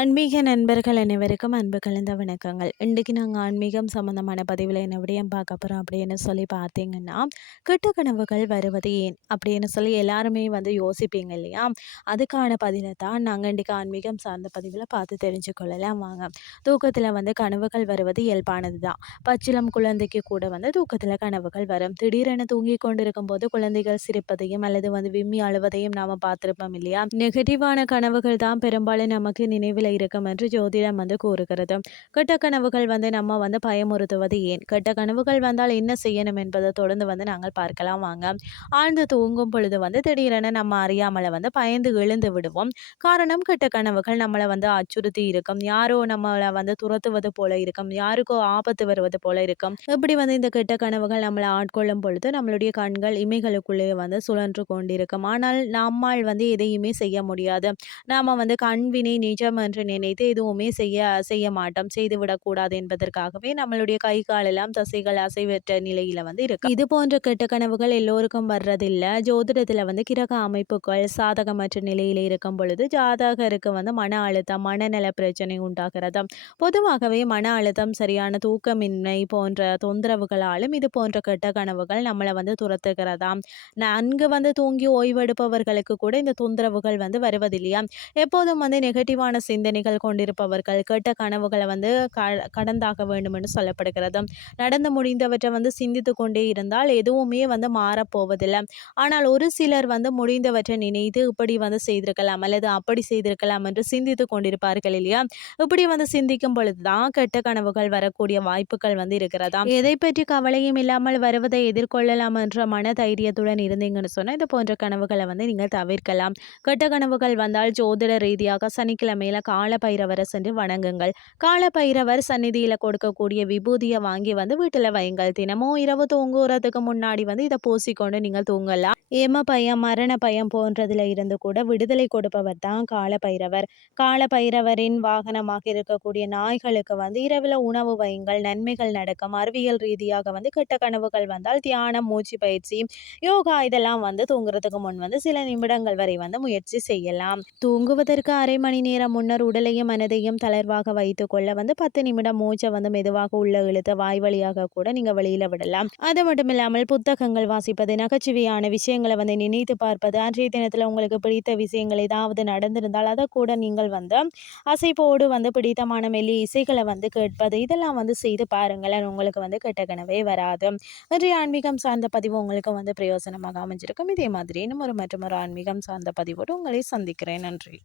ஆன்மீக நண்பர்கள் அனைவருக்கும் அன்பு கலந்த வணக்கங்கள். இன்றைக்கு நாங்கள் ஆன்மீகம் சம்மந்தமான பதிவில் என்ன விடயம் பார்க்க போகிறோம் அப்படின்னு சொல்லி பார்த்தீங்கன்னா கெட்ட கனவுகள் வருவது ஏன் அப்படின்னு சொல்லி எல்லாருமே வந்து யோசிப்பீங்க இல்லையா? அதுக்கான பதிலை தான் நாங்கள் இன்றைக்கு ஆன்மீகம் சார்ந்த பதிவில் பார்த்து தெரிஞ்சுக்கொள்ளலாம் வாங்க. தூக்கத்தில் வந்து கனவுகள் வருவது இயல்பானது தான். பச்சிலம் குழந்தைக்கு கூட வந்து தூக்கத்தில் கனவுகள் வரும். திடீரென தூங்கி கொண்டிருக்கும் போது குழந்தைகள் சிரிப்பதையும் அல்லது வந்து விம்மி அழுவதையும் நாம் பார்த்துருப்போம் இல்லையா? நெகட்டிவான கனவுகள் தான் பெரும்பாலும் நமக்கு நினைவில் இருக்கும் என்று ஜோதிடம் வந்து கூறுகிறது. கெட்ட கனவுகள் வந்து நம்ம வந்து பயமுறுத்துவது ஏன்? கெட்ட கனவுகள் வந்தால் என்ன செய்யணும் என்பதை தொடர்ந்து வந்து நாங்கள் பார்க்கலாம் வாங்க. ஆழ்ந்து தூங்கும் பொழுது வந்து திடீரென நம்ம அறியாமல வந்து பயந்து எழுந்து விடுவோம். காரணம் கெட்ட கனவுகள் நம்மளை வந்து அச்சுறுத்தி இருக்கும். யாரோ நம்மளை வந்து துரத்துவது போல இருக்கும். யாருக்கோ ஆபத்து வருவது போல இருக்கும். இப்படி வந்து இந்த கெட்ட கனவுகள் நம்மளை ஆட்கொள்ளும் பொழுது நம்மளுடைய கண்கள் இமைகளுக்குள்ளே வந்து சுழன்று கொண்டிருக்கும். ஆனால் நம்மால் வந்து எதையுமே செய்ய முடியாது. நாம வந்து கண்வினை நிஜம் என்று நினைத்து எதுவுமே செய்ய செய்ய மாட்டோம். செய்துவிடக்கூடாது என்பதற்காகவே நம்மளுடைய கை காலெல்லாம் தசைகள் அசைவற்ற நிலையில வந்து இருக்கு. இது போன்ற கெட்ட கனவுகள் எல்லோருக்கும் வர்றதில்லை. ஜோதிடத்துல வந்து கிரக அமைப்புகள் சாதகமற்ற நிலையில இருக்கும் பொழுது ஜாதகருக்கு வந்து மன அழுத்தம் மனநல பிரச்சனை உண்டாகிறது பொதுவாகவே மன அழுத்தம் சரியான தூக்கமின்மை போன்ற தொந்தரவுகளாலும் இது போன்ற கெட்ட கனவுகள் நம்மளை வந்து துரத்துகிறதாம். நன்கு வந்து தூங்கி ஓய்வெடுப்பவர்களுக்கு கூட இந்த தொந்தரவுகள் வந்து வருவதில்லையா எப்போதும் வந்து நெகட்டிவான சிந்தனைகள் கொண்டிருப்பவர்கள் கெட்ட கனவுகளை வந்து க கடந்தாக வேண்டும் என்று சொல்லப்படுகிறது. நடந்து முடிந்தவற்றை வந்து சிந்தித்து கொண்டே இருந்தால் எதுவுமே வந்து மாறப்போவதில்லை. ஆனால் ஒரு சிலர் வந்து முடிந்தவற்றை நினைத்து இப்படி வந்து செய்திருக்கலாம் அல்லது அப்படி செய்திருக்கலாம் என்று சிந்தித்து கொண்டிருப்பார்கள் இல்லையா? இப்படி வந்து சிந்திக்கும் பொழுது தான் கெட்ட கனவுகள் வரக்கூடிய வாய்ப்புகள் வந்து இருக்கிறதா எதை பற்றி கவலையும் இல்லாமல் வருவதை எதிர்கொள்ளலாம் என்ற மன தைரியத்துடன் இருந்தீங்கன்னு சொன்னால் இது போன்ற கனவுகளை வந்து நீங்கள் தவிர்க்கலாம். கெட்ட கனவுகள் வந்தால் ஜோதிட ரீதியாக சனிக்கிழமையில கால பைரவரை சென்று வணங்குங்கள். கால பைரவர் சந்நிதியில் கொடுக்கக்கூடிய விபூதியை வாங்கி வந்து வீட்டில் வையுங்கள். தினமும் இரவு தூங்குறதுக்கு முன்னாடி வந்து இதை பூசிக்கொண்டு நீங்கள் தூங்கலாம். ஏம பயம் மரண பயம் போன்றதுல இருந்து கூட விடுதலை கொடுப்பவர் தான் கால பைரவர் கால பைரவரின் வாகனமாக இருக்கக்கூடிய நாய்களுக்கு வந்து இரவில் உணவு வையுங்கள். நன்மைகள் நடக்கும். அறிவியல் ரீதியாக வந்து கெட்ட கனவுகள் வந்தால் தியானம் மூச்சு பயிற்சி யோகா இதெல்லாம் வந்து தூங்குறதுக்கு முன் வந்து சில நிமிடங்கள் வரை வந்து முயற்சி செய்யலாம். தூங்குவதற்கு அரை மணி நேரம் முன்னர் உடலையும் மனதையும் தளர்வாக வைத்துக்கொள்ள வந்து பத்து நிமிடம் மூச்சை வந்து மெதுவாக உள்ள இழுத்து வாய் வழியாக கூட நீங்கள் வெளியில் விடலாம். அது மட்டும் இல்லாமல் புத்தகங்கள் வாசிப்பது நகைச்சுவையான விஷயங்களை வந்து நினைத்து பார்ப்பது அன்றைய தினத்தில் உங்களுக்கு பிடித்த விஷயங்கள் ஏதாவது நடந்திருந்தால் அதை கூட நீங்கள் வந்து அசைப்போடு வந்து பிடித்தமான மெல்லி இசைகளை வந்து கேட்பது இதெல்லாம் வந்து செய்து பாருங்களேன். உங்களுக்கு வந்து கெட்ட கனவே வராது. இன்றைய ஆன்மீகம் சார்ந்த பதிவு உங்களுக்கு வந்து பிரயோசனமாக அமைஞ்சிருக்கும். இதே மாதிரி இன்னும் ஒரு மற்றும் ஒரு ஆன்மீகம் சார்ந்த பதிவோடு உங்களை சந்திக்கிறேன். நன்றி.